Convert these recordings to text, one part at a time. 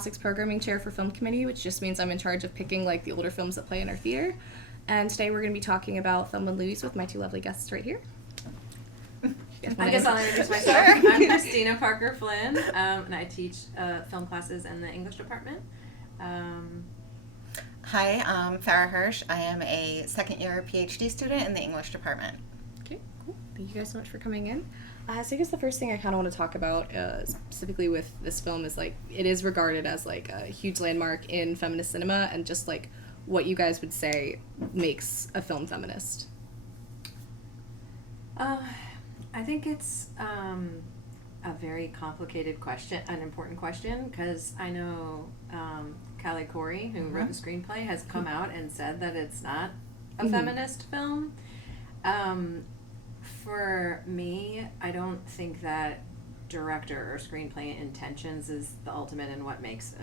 Classics Programming Chair for Film Committee, which just means I'm in charge of picking like the older films that play in our theater. And today we're going to be talking about Thelma Louise with my two lovely guests right here. I guess I'll introduce myself. I'm Christina Parker Flynn, and I teach film classes in the English department. Hi, I'm Farah Hirsch. I am a second-year PhD student in the English department. Okay, cool. Thank you guys so much for coming in. So I guess the first thing I kind of want to talk about, specifically with this film, is like it is regarded as like a huge landmark in feminist cinema, and just like what you guys would say makes a film feminist. I think it's a very complicated question, an important question, because I know Callie Corey, who wrote the screenplay, has come out and said that it's not a feminist film. For me, I don't think that director or screenplay intentions is the ultimate in what makes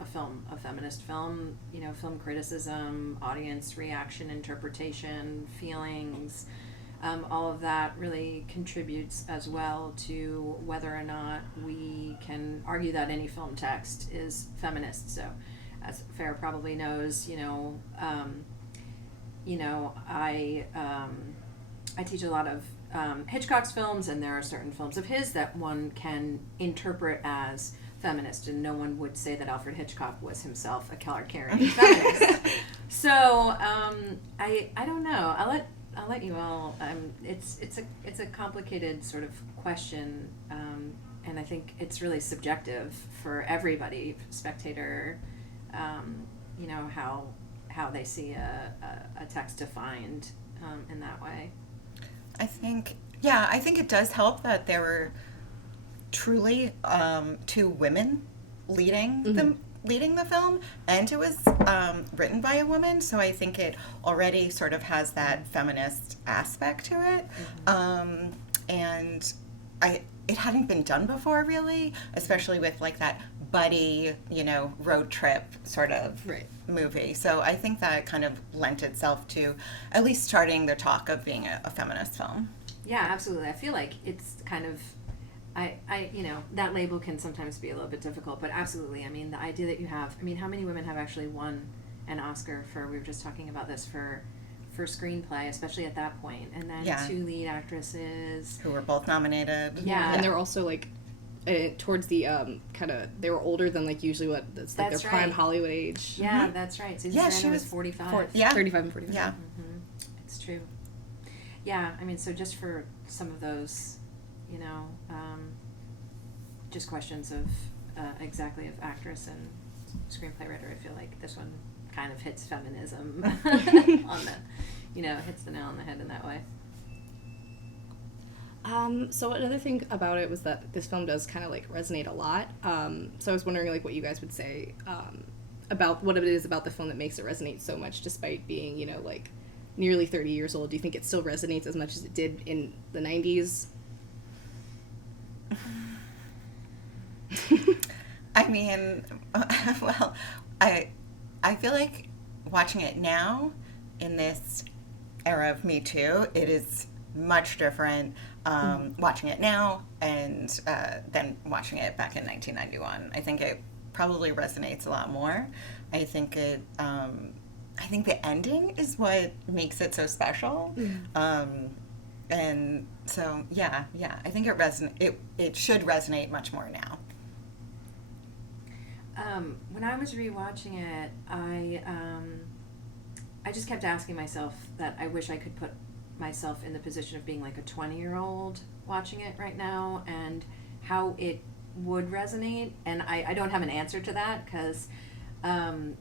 a film a feminist film. You know, film criticism, audience reaction, interpretation, feelings, all of that really contributes as well to whether or not we can argue that any film text is feminist. So, as Farah probably knows, I teach a lot of Hitchcock's films, and there are certain films of his that one can interpret as feminist, and no one would say that Alfred Hitchcock was himself a card-carrying feminist. So I don't know. I'll let you all. It's a complicated sort of question, and I think it's really subjective for everybody, spectator. How they see a text defined in that way. I think it does help that there were truly two women leading the film, and it was written by a woman, so I think it already sort of has that feminist aspect to it. And it hadn't been done before, really, especially with like that buddy, road trip sort of movie. So I think that kind of lent itself to at least starting the talk of being a feminist film. Yeah, absolutely. I feel like it's kind of, that label can sometimes be a little bit difficult, but absolutely. I mean, the idea that you have, how many women have actually won an Oscar for, we were just talking about this, for screenplay, especially at that point, and then two lead actresses who were both nominated. Yeah, and they're also like towards the they were older than like usually what it's like their prime Hollywood age. Yeah, that's right. Susan Sarandon was 45. 35 and 45. Yeah. It's true. Yeah, so just for some of those, just questions of exactly of actress and screenplay writer, I feel like this one kind of hits feminism on the, hits the nail on the head in that way. So another thing about it was that this film does kind of like resonate a lot. So I was wondering like what you guys would say about what it is about the film that makes it resonate so much, despite being like nearly 30 years old. Do you think it still resonates as much as it did in the 90s? Well, I feel like watching it now in this era of Me Too, it is much different watching it now and than watching it back in 1991. I think it probably resonates a lot more. I think the ending is what makes it so special. And so I think it should resonate much more now. When I was rewatching it, I just kept asking myself that I wish I could put myself in the position of being like a 20-year-old watching it right now, and how it would resonate. And I don't have an answer to that, because I'm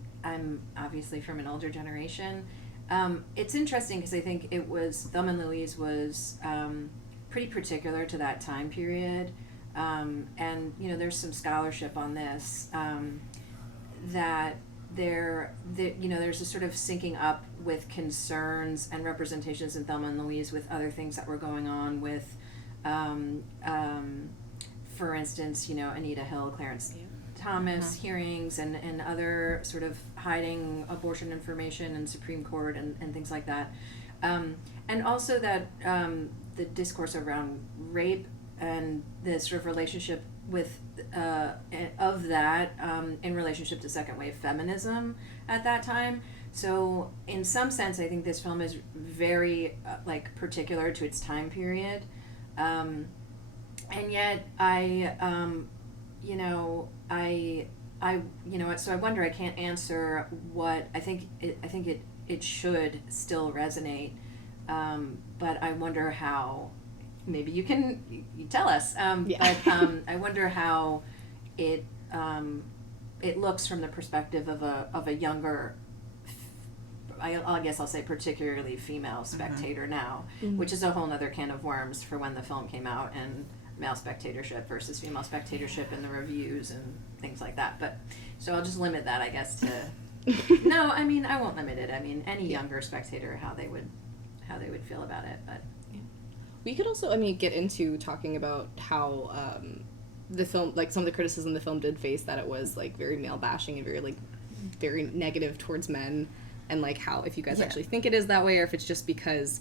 obviously from an older generation. It's interesting because I think Thelma Louise was pretty particular to that time period. And there's some scholarship on this, that there's a sort of syncing up with concerns and representations in Thelma and Louise with other things that were going on with, for instance, Anita Hill, Clarence Thomas hearings and other sort of hiding abortion information in Supreme Court and things like that. And also that the discourse around rape and the sort of relationship of that in relationship to second wave feminism at that time. So in some sense, I think this film is very like particular to its time period, and yet so I wonder. I can't answer what I think. It should still resonate, but I wonder how. Maybe you tell us. But I wonder how it looks from the perspective of a younger. I guess I'll say particularly female spectator now, which is a whole other can of worms for when the film came out and male spectatorship versus female spectatorship in the reviews and things like that. But so I'll just limit that, I guess, to no. I mean, I won't limit it. I mean, any younger spectator, how they would feel about it. But we could also, get into talking about how the film, like some of the criticism the film did face, that it was like very male bashing and very negative towards men. And like how, if you guys actually think it is that way, or if it's just because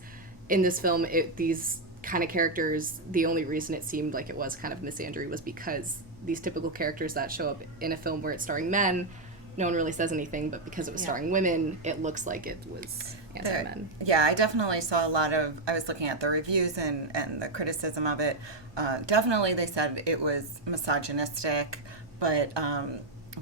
in this film these kind of characters, the only reason it seemed like it was kind of misandry was because these typical characters that show up in a film where it's starring men, no one really says anything, but because it was starring women, it looks like it was anti-men. Yeah, I definitely saw a lot of, I was looking at the reviews and the criticism of it. Definitely they said it was misogynistic, but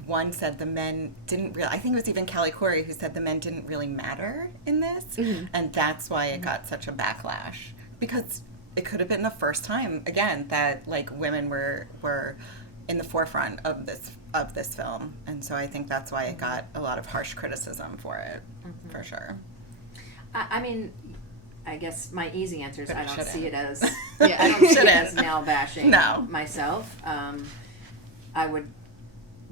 one said the men didn't really, I think it was even Callie Corey who said the men didn't really matter in this, and that's why it got such a backlash, because it could have been the first time, again, that like women were in the forefront of this film, and so I think that's why it got a lot of harsh criticism for it, for sure. I mean, I guess my easy answer is I don't see it as male bashing myself. I would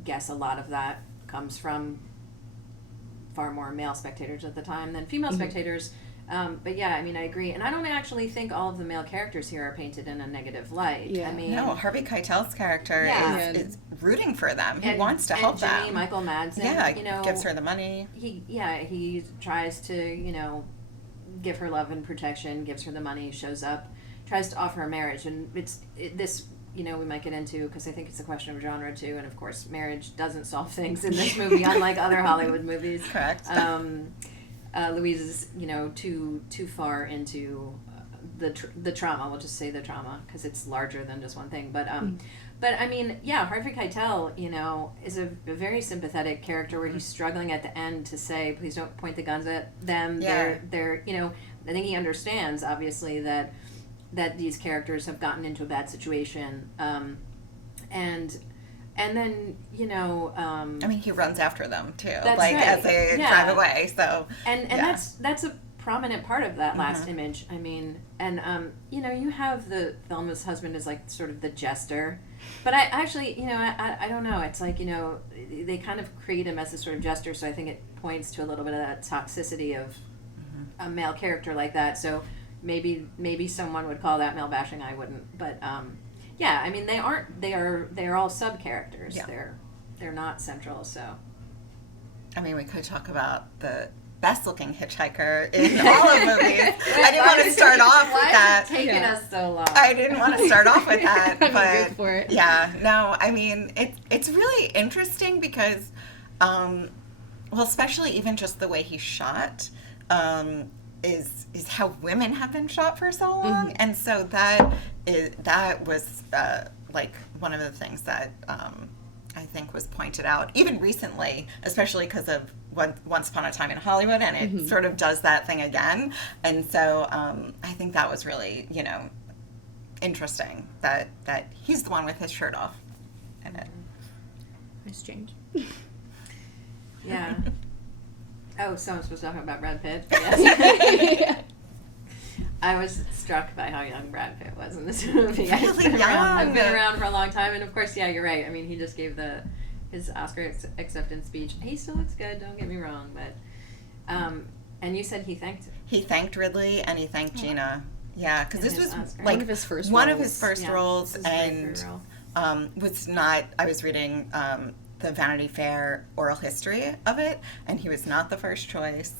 guess a lot of that comes from far more male spectators at the time than female spectators. But yeah, I mean, I agree. And I don't actually think all of the male characters here are painted in a negative light. Yeah. I mean, no, Harvey Keitel's character is rooting for them. He wants to help them. And Michael Madsen, gives her the money. He tries to, give her love and protection, gives her the money, shows up, tries to offer her marriage. And this, we might get into, because I think it's a question of genre too. And of course, marriage doesn't solve things in this movie, unlike other Hollywood movies. Correct. Louise is, too far into the trauma. We'll just say the trauma because it's larger than just one thing. But I mean, Harvey Keitel, is a very sympathetic character where he's struggling at the end to say, please don't point the guns at them. Yeah. They're I think he understands obviously that these characters have gotten into a bad situation, and then, I mean, he runs after them, too, as they drive away, so. And that's a prominent part of that last image, I mean, and, you have Thelma's husband as, like, sort of the jester, but I actually, I don't know, it's like, they kind of create him as a sort of jester, so I think it points to a little bit of that toxicity of a male character like that, so maybe someone would call that male bashing, I wouldn't, but, yeah, I mean they are all sub characters. Yeah. They're not central, so. I mean, we could talk about the best looking hitchhiker in all of movies. I didn't want to start off with that. Why is it taking us so long? I didn't want to start off with that, but go for it. Yeah, no, I mean it's really interesting because, especially even just the way he's shot, is how women have been shot for so long, and so that was like one of the things that I think was pointed out even recently, especially because of Once Upon a Time in Hollywood, and it sort of does that thing again, and so I think that was really interesting that he's the one with his shirt off in it. Nice change. Yeah. Oh, so I'm supposed to talk about Brad Pitt? Yes. I was struck by how young Brad Pitt was in this movie. Really young. I've been around for a long time, and of course, yeah, you're right. I mean, he just gave his Oscar acceptance speech. He still looks good, don't get me wrong, but and you said he thanked Ridley and he thanked Gina. Yeah, because this was Oscar. like one of his first roles, and was not. I was reading the Vanity Fair oral history of it, and he was not the first choice.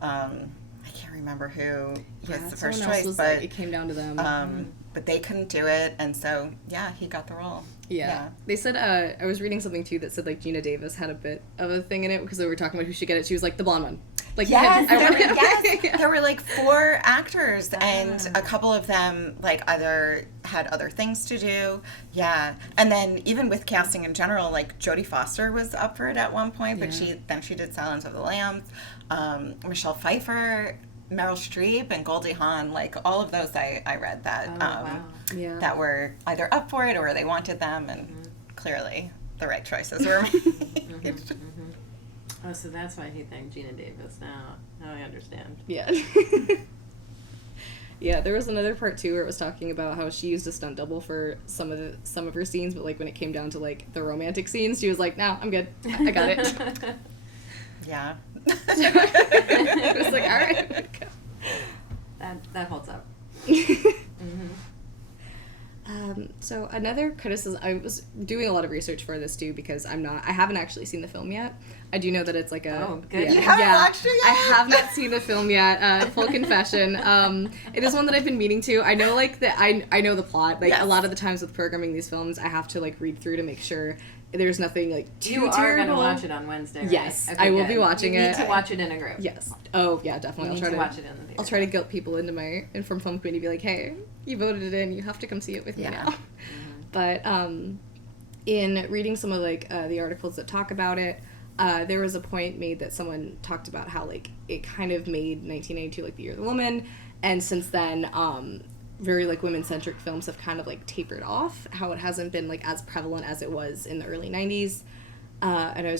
I can't remember who was the first choice, but it came down to them. But they couldn't do it, and so he got the role. Yeah. They said, I was reading something too that said like Gina Davis had a bit of a thing in it because they were talking about who should get it. She was like, the blonde one. Like, yes, I there want were, him. yes, Yeah. there were like 4 actors, and a couple of them like either had other things to do. Yeah, and then even with casting in general, like Jodie Foster was up for it at one point, but she did Silence of the Lambs. Michelle Pfeiffer, Meryl Streep, and Goldie Hawn, like all of those I read that that were either up for it or they wanted them, and clearly the right choices were made. Oh, so that's why he thanked Gina Davis. Now I understand. Yeah. Yeah, there was another part too where it was talking about how she used a stunt double for some of her scenes, but like when it came down to like the romantic scenes, she was like, "No, I'm good. I got it." Yeah. It was like, all right. That holds up. So another criticism, I was doing a lot of research for this too because I haven't actually seen the film yet. I do know that it's like a... Oh, good. Yeah, You haven't watched it yet? I have not seen the film yet, full confession. It is one that I've been meaning to. I know like that I know the plot. Like a lot of the times with programming these films, I have to like read through to make sure there's nothing like too You are terrible. going to watch it on Wednesday, right? Yes, Okay, I will good. be watching you it. need to watch it in a group. Yes. Oh yeah, definitely. You need to watch it in the theater. I'll try to guilt people into my Informed Film Committee, be like, hey, you voted it in, you have to come see it with me now. But in reading some of like the articles that talk about it, there was a point made that someone talked about how like it kind of made 1992 like the year of the woman, and since then very like women-centric films have kind of like tapered off, how it hasn't been like as prevalent as it was in the early 90s. And I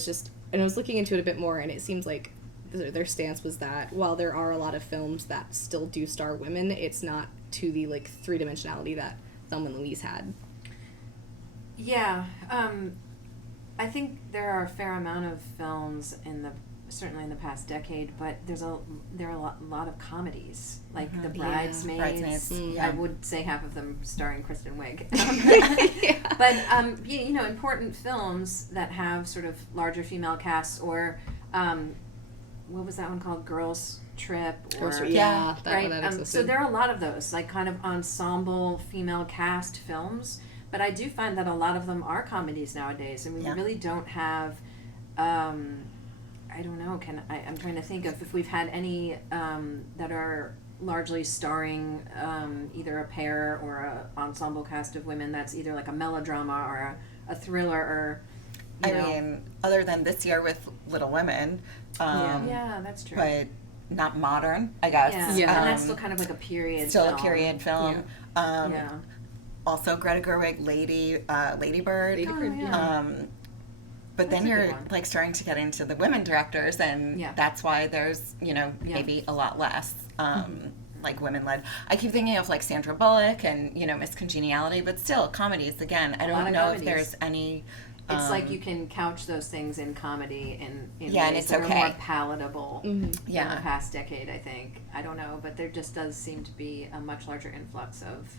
was looking into it a bit more, and it seems like their stance was that while there are a lot of films that still do star women, it's not to the like three-dimensionality that Thelma Louise had. Yeah, I think there are a fair amount of films certainly in the past decade, but there are a lot of comedies like The Bridesmaids. Bridesmaids. I would say half of them starring Kristen Wiig. Yeah. But you know, important films that have sort of larger female casts, or what was that one called? Girls Trip, or that right. one that existed. So there are a lot of those, like kind of ensemble female cast films. But I do find that a lot of them are comedies nowadays, and we really don't have. I don't know. I'm trying to think of if we've had any that are largely starring either a pair or a ensemble cast of women. That's either like a melodrama or a thriller, or. I mean, other than this year with Little Women. Yeah, that's true. But not modern, I guess. Yeah. And that's still kind of like a period. Still film. a period film. Yeah. Also, Greta Gerwig, Lady Bird. But then you're like starting to get into the women directors, and that's why there's maybe a lot less like women led. I keep thinking of like Sandra Bullock and Miss Congeniality, but still comedies again. I don't know if there's any. It's like you can couch those things in comedy in and ways it's that okay. are more palatable in the past decade. I think I don't know, but there just does seem to be a much larger influx of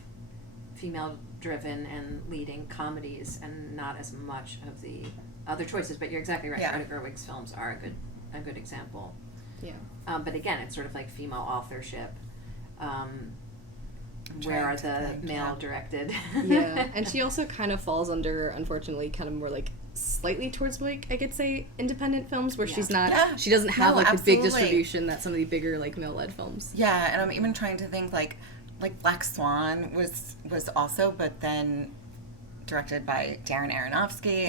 female-driven and leading comedies, and not as much of the other choices. But you're exactly right. Greta Gerwig's films are a good example. Yeah. But again, it's sort of like female authorship. Where are the male-directed? Yeah, and she also kind of falls under, unfortunately, kind of more like slightly towards like I could say independent films, where she's not. She doesn't have like the big distribution that some of the bigger like male-led films. Yeah, and I'm even trying to think like Black Swan was also, but then directed by Darren Aronofsky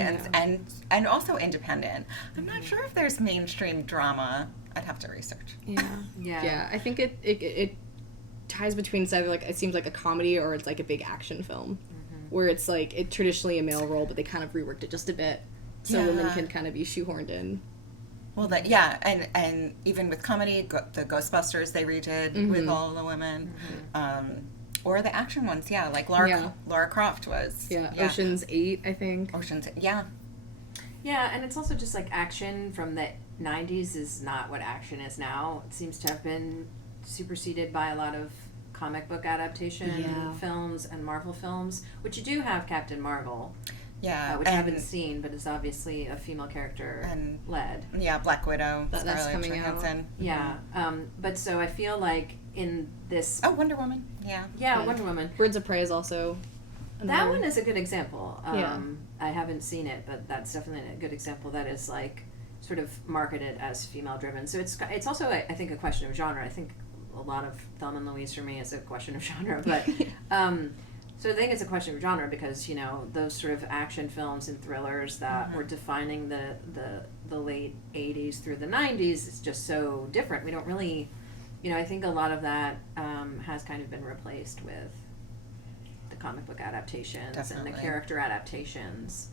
and also independent. I'm not sure if there's mainstream drama. I'd have to research. Yeah. I think it ties between it's either like it seems like a comedy or it's like a big action film, where it's like it traditionally a male role, but they kind of reworked it just a bit so women can kind of be shoehorned in. Well, and even with comedy, the Ghostbusters they redid with all the women, or the action ones, like Lara Croft was. Yeah, Ocean's 8, I think. Yeah, and it's also just like action from the 90s is not what action is now. It seems to have been superseded by a lot of comic book adaptation films and Marvel films, which you do have Captain Marvel. Yeah, which I haven't seen, but is obviously a female character led. Yeah, Black Widow. That's coming Johansson. out. Yeah, but so I feel like in this. Oh, Wonder Woman. Yeah. Yeah, Wonder Woman. Birds of Prey is also That one is a good example. Yeah. I haven't seen it, but that's definitely a good example that is like sort of marketed as female driven. So it's also I think a question of genre. I think a lot of Thelma Louise for me is a question of genre, but so I think it's a question of genre because, you know, those sort of action films and thrillers that were defining the late 80s through the 90s is just so different. We don't really, you know, I think a lot of that has kind of been replaced with the comic book adaptations and the character adaptations,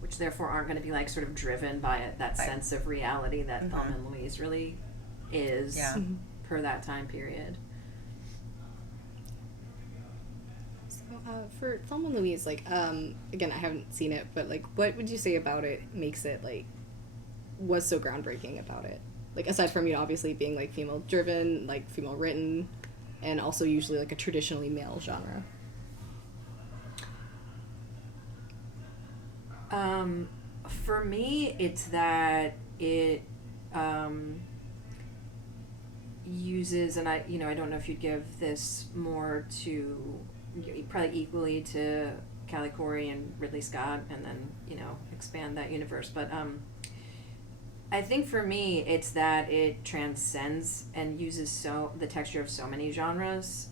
which therefore aren't going to be like sort of driven by that sense of reality that Thelma Louise really is per that time period. For Thelma and Louise, like, again, I haven't seen it, but, like, what would you say about it makes it, like, was so groundbreaking about it? Like, aside from, you know, obviously being, like, female-driven, like, female-written, and also usually, like, a traditionally male genre. For me, it's that it uses, and I don't know if you'd give this more to, probably equally to Callie Corey and Ridley Scott, and then, you know, expand that universe. But I think for me, it's that it transcends and uses the texture of so many genres.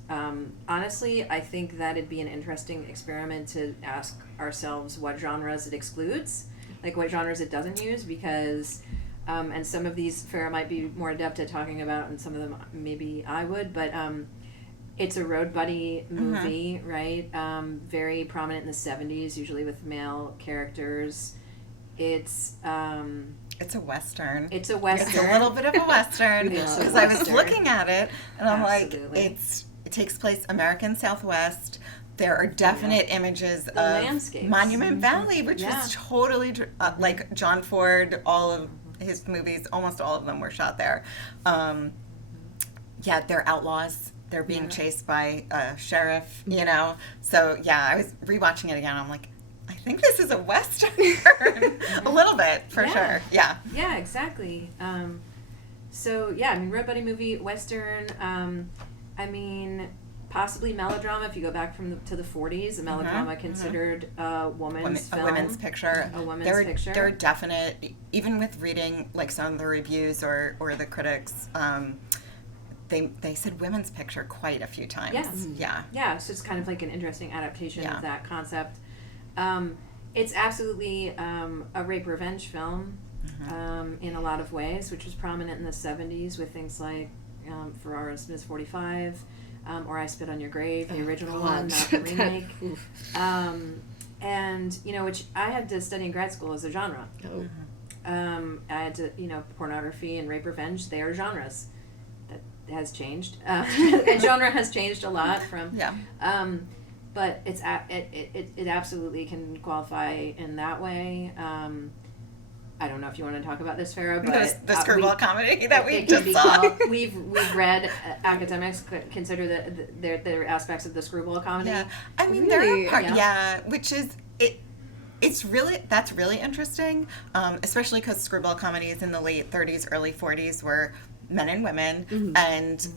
Honestly, I think that it'd be an interesting experiment to ask ourselves what genres it excludes, like what genres it doesn't use, because and some of these Farrah might be more adept at talking about, and some of them maybe I would, but it's a road buddy movie, right? Very prominent in the 70s, usually with male characters. It's a Western. It's a Western. It's a little bit of a Western, because I was looking at it, and I'm Absolutely. like, it takes place American Southwest. There are definite images of landscapes. Monument Valley, which was totally, like John Ford, all of his movies, almost all of them were shot there. They're outlaws. They're being chased by a sheriff, you know. So, I was rewatching it again. I'm like, I think this is a Western. A little bit, for sure. Yeah. Yeah, exactly. Road Buddy movie, Western. Possibly melodrama if you go back to the 40s. A melodrama considered a woman's film. A women's picture. A woman's picture. There are definite, even with reading like some of the reviews or the critics, they said women's picture quite a few times. Yes. Yeah. Yeah, so it's kind of like an interesting adaptation of that concept. It's absolutely a rape revenge film in a lot of ways, which was prominent in the 70s with things like Ferrara's Ms. 45, or I Spit on Your Grave, the original one, not the remake. And, you know, which I had to study in grad school as a genre. I had to, pornography and rape revenge, they are genres. That has changed. And genre has changed a lot from... but it absolutely can qualify in that way. I don't know if you want to talk about this, Farrah, but the screwball comedy that we just saw. We've read academics consider that there are aspects of the screwball comedy. Yeah, I mean there are parts, which is it. It's really that's really interesting, especially because screwball comedies in the late 30s, early 40s were men and women, and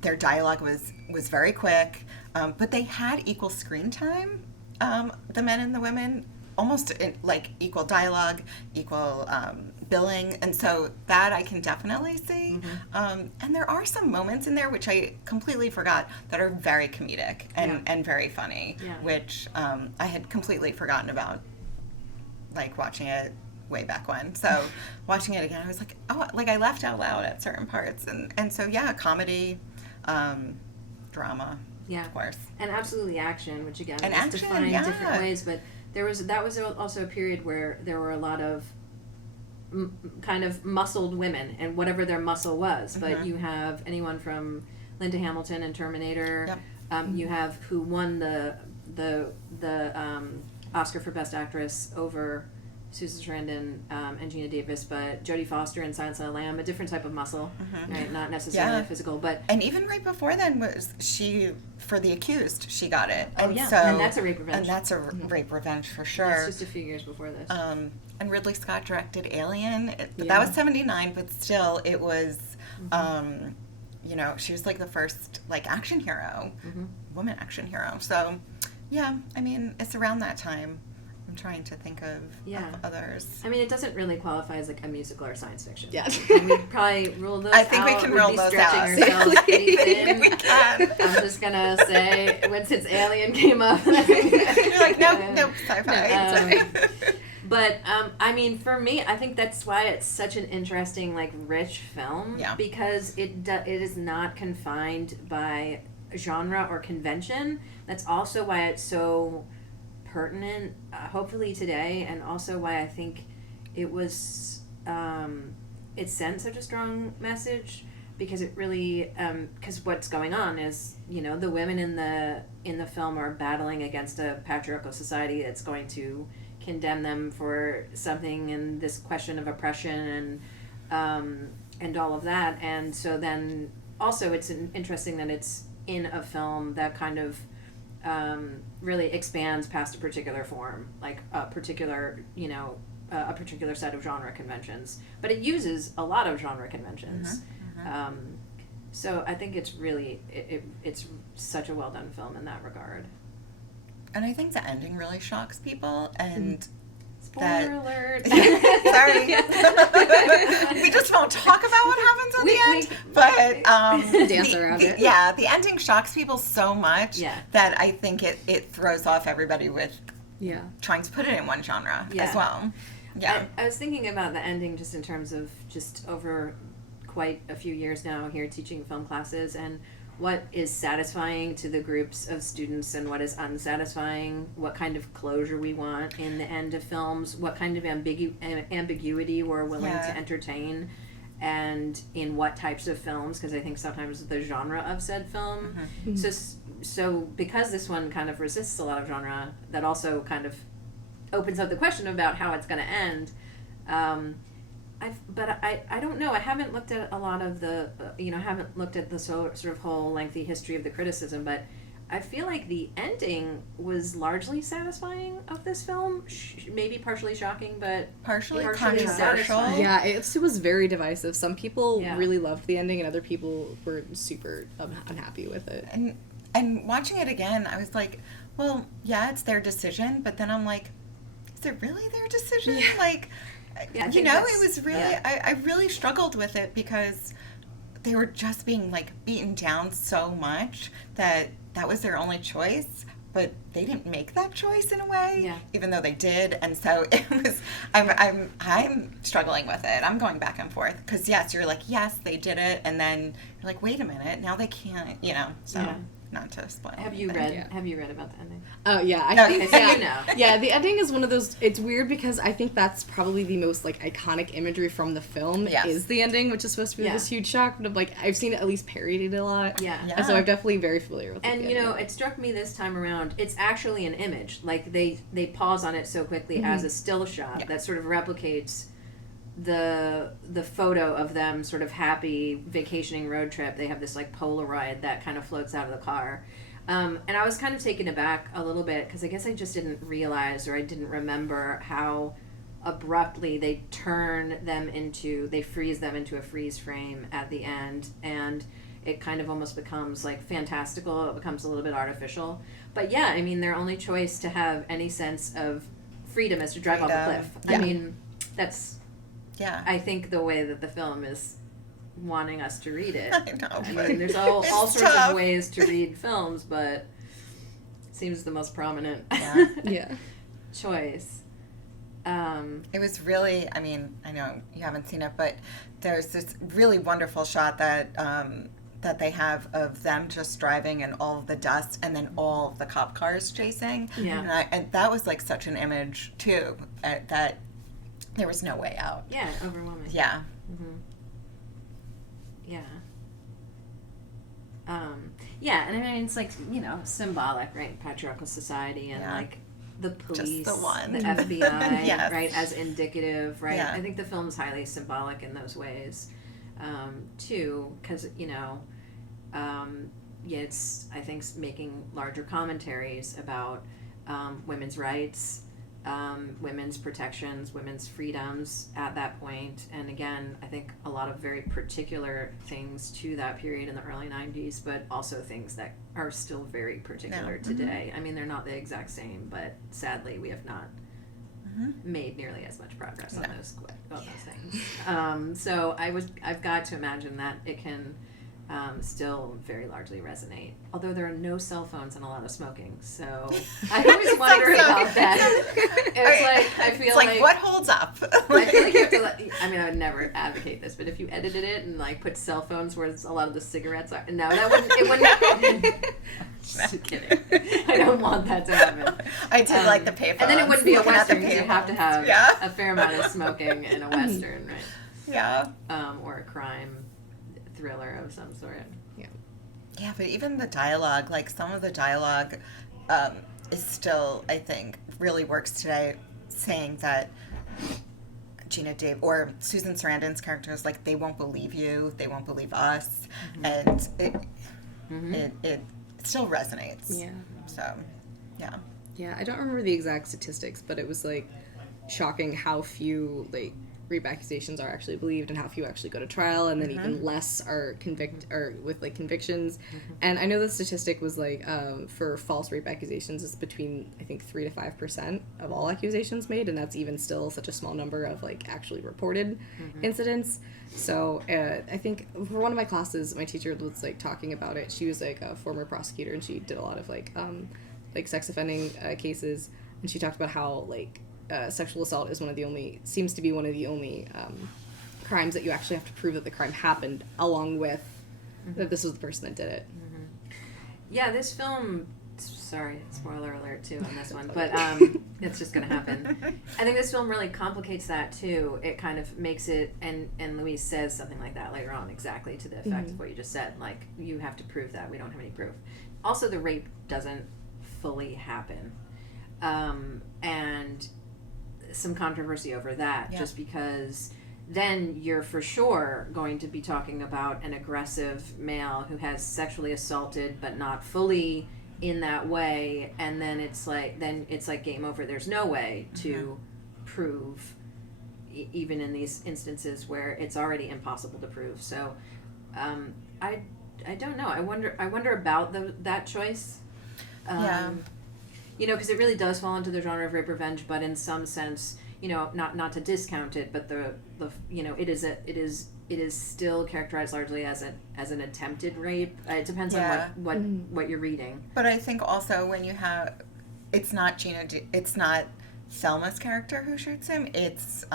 their dialogue was very quick, but they had equal screen time. The men and the women. Almost like equal dialogue, equal billing, and so that I can definitely see. And there are some moments in there which I completely forgot that are very comedic and very funny, which I had completely forgotten about, like watching it way back when. So watching it again, I was like, oh, like I laughed out loud at certain parts, and so comedy, drama, of course, and absolutely action, which again and is action, defined in different ways, but. That was also a period where there were a lot of kind of muscled women, and whatever their muscle was. But you have anyone from Linda Hamilton and Terminator. You have who won the Oscar for Best Actress over Susan Sarandon and Gina Davis, but Jodie Foster in Silence of the Lamb, a different type of muscle, right? Not necessarily physical, but and even right before then was she for The Accused, she got it, and that's a rape revenge, and that's a rape revenge for sure. That's just a few years before this. And Ridley Scott directed Alien. That was 79, but still it was you know, she was like the first like action hero, woman action hero. So, yeah, I mean, it's around that time. I'm trying to think of others. I mean, it doesn't really qualify as like a musical or science fiction. Yeah. And we'd probly rule those out. I think we can rule those out. Ourselves pretty thin. We can. I'm just gonna say, since Alien came up, you're like, nope, sci-fi. But I mean, for me, I think that's why it's such an interesting, like, rich film, because it is not confined by genre or convention. That's also why it's so pertinent, hopefully today, and also why I think it was it sent such a strong message, because it really because what's going on is, you know, the women in the film are battling against a patriarchal society that's going to condemn them for something, and this question of oppression and all of that. And so then also it's interesting that it's in a film that kind of really expands past a particular form, like a particular, you know, a particular set of genre conventions, but it uses a lot of genre conventions. So I think it's really it's such a well done film in that regard. And I think the ending really shocks people, and spoiler alert. Sorry. We just won't talk about what happens at the end. But dance around it. Yeah, the ending shocks people so much that I think it throws off everybody with trying to put it in one genre as well. Yeah. I was thinking about the ending just in terms of just over quite a few years now here teaching film classes, and what is satisfying to the groups of students and what is unsatisfying, what kind of closure we want in the end of films, what kind of ambiguity we're willing to entertain, and in what types of films, because I think sometimes the genre of said film. So because this one kind of resists a lot of genre, that also kind of opens up the question about how it's going to end. I don't know. I haven't looked at a lot of the, haven't looked at the sort of whole lengthy history of the criticism, but I feel like the ending was largely satisfying of this film. Maybe partially shocking, but partially controversial. Yeah, it was very divisive. Some people really loved the ending, and other people were super unhappy with it. And watching it again, I was like, well, yeah, it's their decision, but then I'm like, is it really their decision? Yeah. Like, you know, it was really, I really struggled with it, because they were just being like beaten down so much that was their only choice, but they didn't make that choice in a way, even though they did. And so it was, I'm struggling with it. I'm going back and forth, because yes, you're like, yes, they did it, and then you're like, wait a minute, now they can't, you know, so. Not to spoil. Have you read about the ending? Oh yeah, I think yeah, the ending is one of those. It's weird because I think that's probably the most like iconic imagery from the film is the ending, which is supposed to be this huge shock. But like I've seen it at least parodied a lot. And so I'm definitely very familiar with it. And you know, it struck me this time around. It's actually an image. Like they pause on it so quickly as a still shot that sort of replicates the photo of them sort of happy vacationing road trip. They have this like Polaroid that kind of floats out of the car, and I was kind of taken aback a little bit, because I guess I just didn't realize, or I didn't remember how abruptly they freeze them into a freeze frame at the end, and it kind of almost becomes like fantastical. It becomes a little bit artificial, but yeah, I mean, their only choice to have any sense of freedom is to drive off a cliff. I mean, that's I think the way that the film is wanting us to read it. I know. I mean, there's all sorts of ways to read films, but it seems the most prominent choice. It was really, I mean, I know you haven't seen it, but there's this really wonderful shot that that they have of them just driving and all of the dust, and then all of the cop cars chasing. And that was like such an image too, that there was no way out. Yeah, overwhelming. Yeah. Yeah. And I mean, it's like, you know, symbolic, right? Patriarchal society, and like the police, just the one. The FBI, right? As indicative, right? I think the film is highly symbolic in those ways, too, because, you know, it's, I think, making larger commentaries about women's rights, women's protections, women's freedoms at that point. And again, I think a lot of very particular things to that period in the early 90s, but also things that are still very particular today. I mean, they're not the exact same, but sadly we have not made nearly as much progress on those things. So I've got to imagine that it can still very largely resonate. Although there are no cell phones and a lot of smoking, so I always wonder about that. It's like I feel like what holds up. I feel like you have to. I mean, I would never advocate this, but if you edited it and like put cell phones where a lot of the cigarettes are, no, that wouldn't. It wouldn't. Just kidding. I don't want that to happen. I did like the payphones. And then it wouldn't be a Western because you have to have a fair amount of smoking in a Western, right? Yeah. Or a crime thriller of some sort. Yeah, but even the dialogue, like some of the dialogue is still, I think, really works today, saying that Gina Dave or Susan Sarandon's characters, like, they won't believe you, they won't believe us, and it still resonates. Yeah. So, yeah. Yeah, I don't remember the exact statistics, but it was, like, shocking how few, like, rape accusations are actually believed and how few actually go to trial, and then even less are with like convictions. And I know the statistic was like for false rape accusations it's between I think 3 to 5% of all accusations made, and that's even still such a small number of like actually reported incidents. So I think for one of my classes, my teacher was like talking about it. She was like a former prosecutor and she did a lot of like sex offending cases, and she talked about how like sexual assault is seems to be one of the only crimes that you actually have to prove that the crime happened, along with that this was the person that did it. Yeah, this film, sorry, spoiler alert too on this one, but it's just going to happen. I think this film really complicates that too. It kind of makes it, and Louise says something like that later on, exactly to the effect of what you just said, like, you have to prove that, we don't have any proof. Also, the rape doesn't fully happen. And some controversy over that, just because then you're for sure going to be talking about an aggressive male who has sexually assaulted but not fully in that way, and then it's like game over. There's no way to prove even in these instances where it's already impossible to prove. So I don't know. I wonder about that choice. You know, because it really does fall into the genre of rape revenge, but in some sense, you know, not to discount it, but the you know, it is still characterized largely as an attempted rape. It depends on what you're reading. But I think also when you have, it's not Thelma's character who shoots him. It's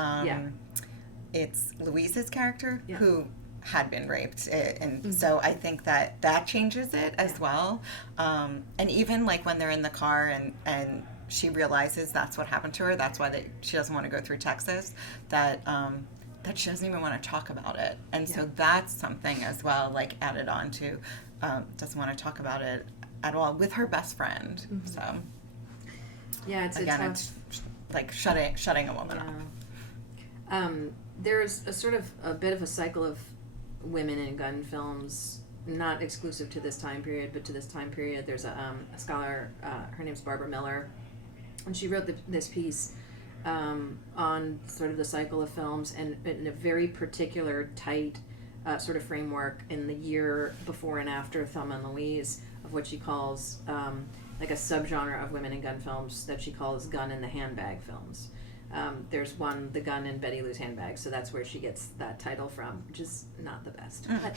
Louise's character who had been raped, and so I think that changes it as well. And even like when they're in the car and she realizes that's what happened to her, that's why she doesn't want to go through Texas, that she doesn't even want to talk about it, and so that's something as well, like added on to doesn't want to talk about it at all with her best friend. So it's like shutting a woman up. There's a bit of a cycle of women in gun films, not exclusive to this time period, but to this time period. There's a scholar, her name's Barbara Miller, and she wrote this piece on sort of the cycle of films, and in a very particular tight sort of framework in the year before and after Thelma and Louise, of what she calls like a subgenre of women in gun films that she calls gun in the handbag films. There's one, The Gun in Betty Lou's Handbag, so that's where she gets that title from, which is not the best. But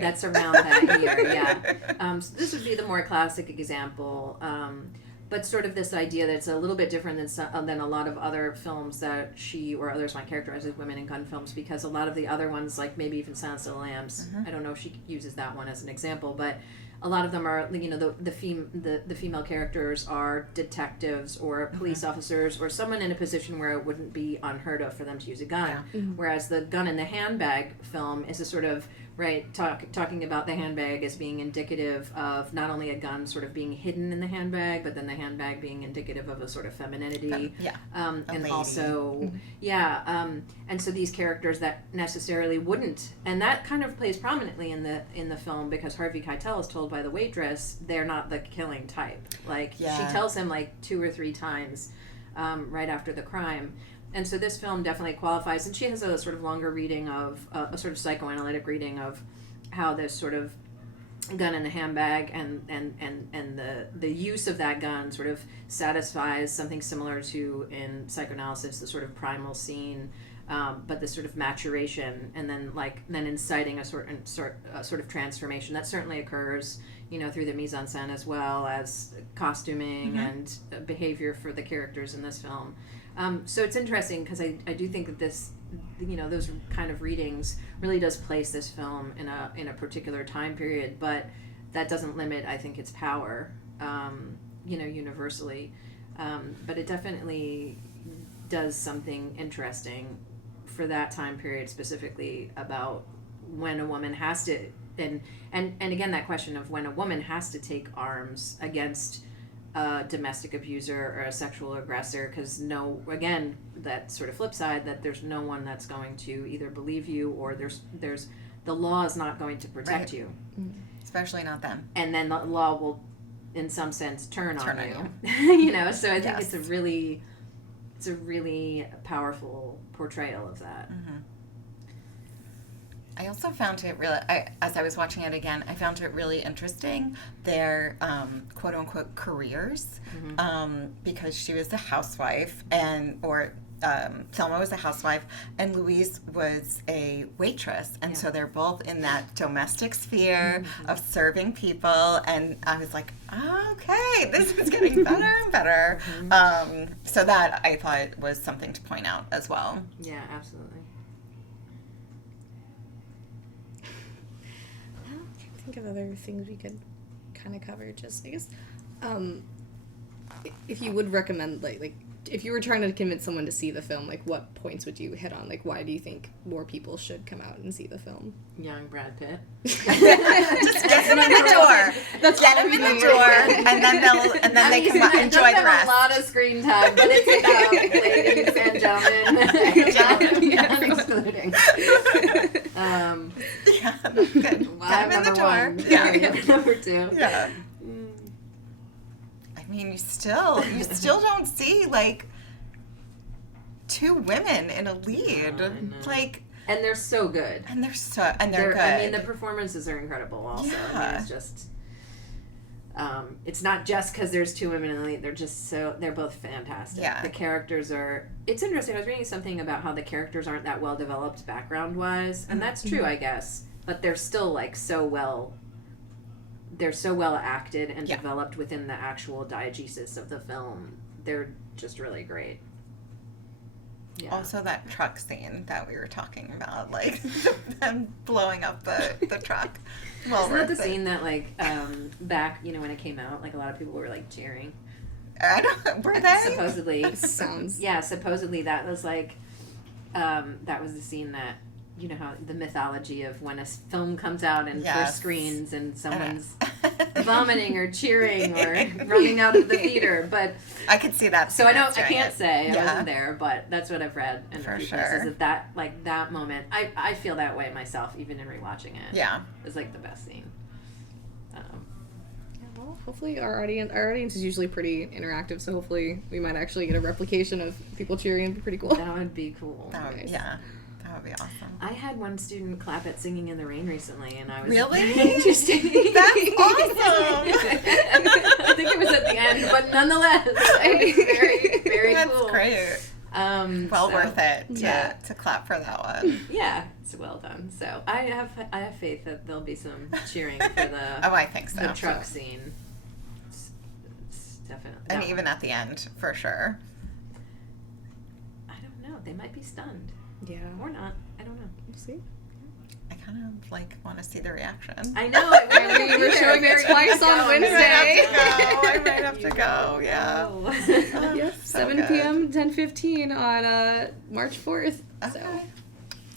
that's around that year, so this would be the more classic example, but sort of this idea that it's a little bit different than a lot of other films that she or others might characterize as women in gun films, because a lot of the other ones, like maybe even Silence of the Lambs, I don't know if she uses that one as an example, but a lot of them are, you know, the female characters are detectives or police officers or someone in a position where it wouldn't be unheard of for them to use a gun. Whereas the Gun in the Handbag film is a sort of right, talking about the handbag as being indicative of not only a gun sort of being hidden in the handbag, but then the handbag being indicative of a sort of femininity. And lady. also, and so these characters that necessarily wouldn't, and that kind of plays prominently in the film, because Harvey Keitel is told by the waitress they're not the killing type. Like, she tells him like 2 or 3 times right after the crime. And so this film definitely qualifies, and she has a sort of longer reading of, a sort of psychoanalytic reading of how this sort of gun in a handbag and the use of that gun sort of satisfies something similar to, in psychoanalysis, the sort of primal scene, but the sort of maturation, and then inciting a sort of transformation that certainly occurs, through the mise en scène as well as costuming and behavior for the characters in this film. So it's interesting because I do think that this, those kind of readings really does place this film in a particular time period, but that doesn't limit, I think, its power, universally. But it definitely does something interesting for that time period specifically about when a woman has to, and again, that question of when a woman has to take arms against a domestic abuser or a sexual aggressor, because again, that sort of flip side, that there's no one that's going to either believe you, or there's the law is not going to protect you, especially not them, and then the law will in some sense turn on you. So I think it's a really powerful portrayal of that. I also found it really, as I was watching it again, I found it really interesting, their quote-unquote careers, because she was a housewife, Thelma was a housewife, and Louise was a waitress, and so they're both in that domestic sphere of serving people, and I was like, okay, this is getting better and better. So that, I thought, was something to point out as well. Yeah, absolutely. Think of other things we could kind of cover. Just, I guess, if you would recommend, like if you were trying to convince someone to see the film, like, what points would you hit on? Like, why do you think more people should come out and see the film? Young Brad Pitt. Just get him in the door. Get him in the door, and then they can enjoy the rest. A lot of screen time, but it's about ladies and gentlemen, excluding. That's good. Get him in the door. Number 2. Yeah. I mean, you still don't see, like, 2 women in a lead, like, and they're so good. And they're good. I mean, the performances are incredible. Also, I mean, it's just, it's not just because there's 2 women in the lead. They're both fantastic. Yeah. The characters are. It's interesting. I was reading something about how the characters aren't that well developed background wise, and that's true, I guess. But they're still like so well. They're so well acted and developed within the actual diegesis of the film. They're just really great. Yeah. Also, that truck scene that we were talking about, like, them blowing up the truck. Well, isn't that the scene that, like, back, when it came out, like, a lot of people were, like, cheering? I don't, were they? Supposedly. Supposedly that was, like, that was the scene that, how the mythology of when a film comes out and first screens and someone's vomiting or cheering or running out of the theater, but I could see that. So I can't say I wasn't there, but that's what I've read in a few places. That moment, I feel that way myself, even in rewatching it. Yeah, it's like the best scene. Well, hopefully our audience is usually pretty interactive, so hopefully we might actually get a replication of people cheering. It'd be pretty cool. That would be cool. Yeah. That would be awesome. I had one student clap at Singing in the Rain recently, and I was really interesting. That's awesome. I think it was at the end, but nonetheless, it was very, very cool. That's great. Well worth it to clap for that one. Yeah, it's well done. So I have faith that there'll be some cheering for the I think so. The truck scene. It's definitely. And even at the end, for sure. I don't know. They might be stunned. Yeah. Or not. I don't know. We'll see. I kind of want to see the reaction. I know. We were showing it twice on Wednesday. I might have to go. Yeah. Yep. 7 p.m. 10:15 on March 4th. Okay.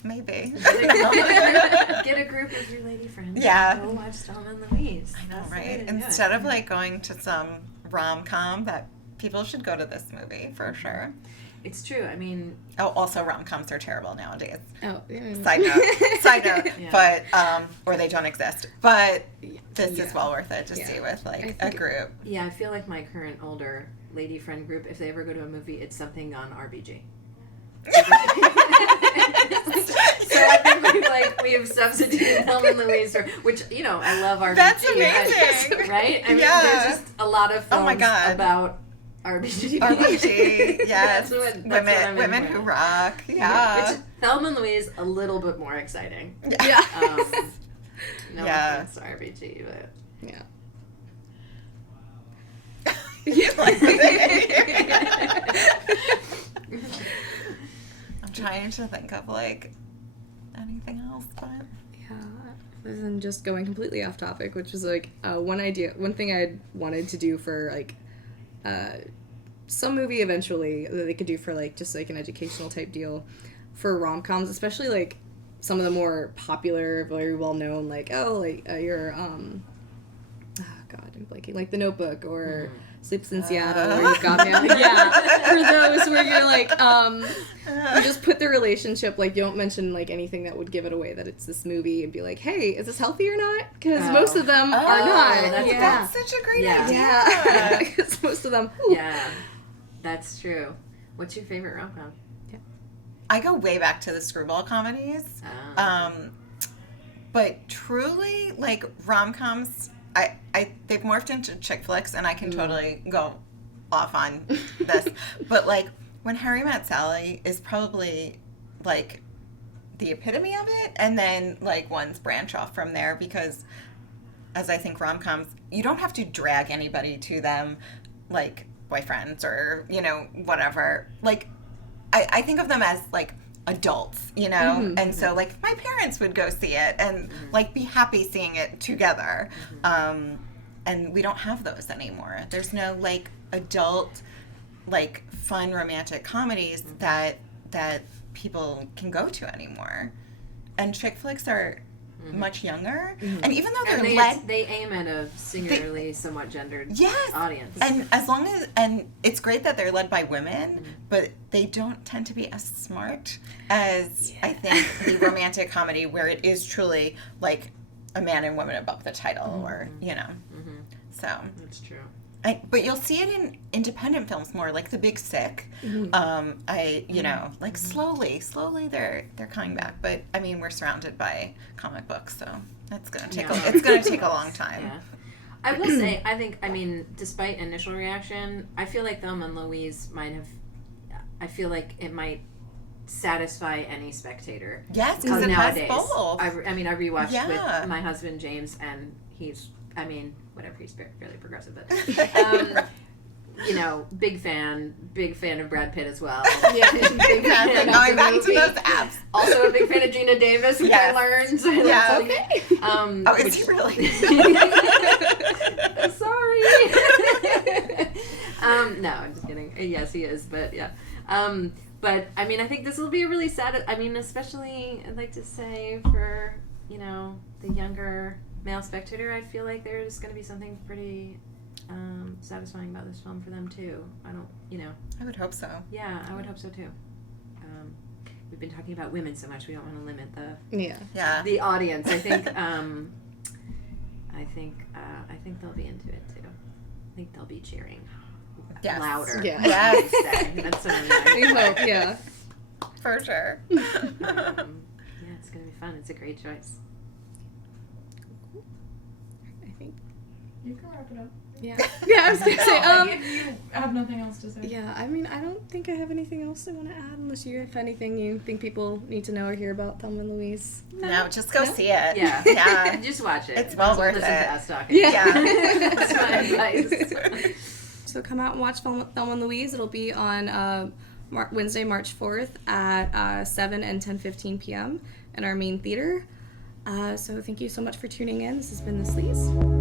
maybe. Get a group of your lady friends. Yeah. And go watch Thelma and Louise. I know, That's the way right? to do it. Instead of like going to some rom-com, that people should go to this movie for sure. It's true. I mean, Oh, also rom-coms are terrible nowadays. Oh, yeah. Side note, Yeah. but or they don't exist. But this Yeah. is well worth it to Yeah. see with I like think a group. yeah, I feel like my current older lady friend group, if they ever go to a movie, it's something on RBG. So I think we have substituted Thelma and Louise for, which, you know, I love RBG. That's but- amazing. right? I mean, Yeah. there's just a lot of Oh films my God. about RBG. RBG, yes. That's what I'm Women into. who rock. Yeah. Which, Thelma and Louise, a little bit more exciting. Yeah. No Yeah. offense to RBG, but... Yeah. I'm trying to think of like anything else, but Yeah, and just going completely off topic, which was like one thing I wanted to do for like some movie eventually that they could do for like just like an educational type deal for rom-coms, especially like some of the more popular, very well known, like your God, I'm blanking, like The Notebook or Sleeps in Seattle, or You've Got Mail. Yeah, for those where you're like, you just put the relationship, like, you don't mention, like, anything that would give it away that it's this movie, and be like, hey, is this healthy or not? Because most of them are not. That's such a great idea. Yeah. Because most of them, ooh. Yeah, that's true. What's your favorite rom-com? I go way back to the screwball comedies. But truly, like, rom-coms, they've morphed into chick flicks, and I can totally go off on this. But, like, When Harry Met Sally is probably, like, the epitome of it, and then, like, ones branch off from there, because, as I think rom-coms, you don't have to drag anybody to them, like, boyfriends or, you know, whatever. Like, I think of them as, like, adults, you know? And so, like, my parents would go see it and, like, be happy seeing it together. And we don't have those anymore. There's no, like, adult, like, fun romantic comedies that people can go to anymore. And chick flicks are much younger. And even though They aim at a singularly somewhat gendered audience. And as long as, and it's great that they're led by women, but they don't tend to be as smart as I think the romantic comedy, where it is truly like a man and woman above the title, or, you know. So That's true. But you'll see it in independent films more, like The Big Sick. You know, like slowly they're coming back. But I mean, we're surrounded by comic books, so that's gonna take it's gonna take a long time. Yeah. I will say, I mean, despite initial reaction, I feel like Thelma and Louise I feel like it might satisfy any spectator. Yes, because it has nowadays. both. I rewatched with my husband James, and he's he's fairly progressive, but you know, big fan of Brad Pitt as well. Yeah. Big fan of Going the back to movie. those apps. Also a big fan of Gina Davis, which I learned. Yeah. Okay. Oh, is he really? Sorry. No, I'm just kidding. Yes, he is, but yeah. But I mean, I think this will be a really sad. I mean, especially I'd like to say for, you know, the younger male spectator, I feel like there's going to be something pretty satisfying about this film for them too. I would hope so. Yeah, I would hope so too. We've been talking about women so much, we don't want to limit Yeah. the audience. I think I think they'll be into it too. I think they'll be cheering louder. Yeah. Yes. That's what I hope, yeah. For sure. Yeah, it's gonna be fun. It's a great choice. I think. You can wrap it up. Yeah. Yeah, I was gonna say, If you have nothing else to say. yeah, I mean, I don't think I have anything else I want to add, unless you have anything you think people need to know or hear about Thelma and Louise. No, just go see it. Yeah. Yeah. Just watch it. It's well worth Listen it. to us talking. Yeah. That's my advice. So come out and watch Thelma and Louise. It'll be on Wednesday, March 4th at 7 and 10:15 p.m. in our main theater. So thank you so much for tuning in. This has been The Sleeze.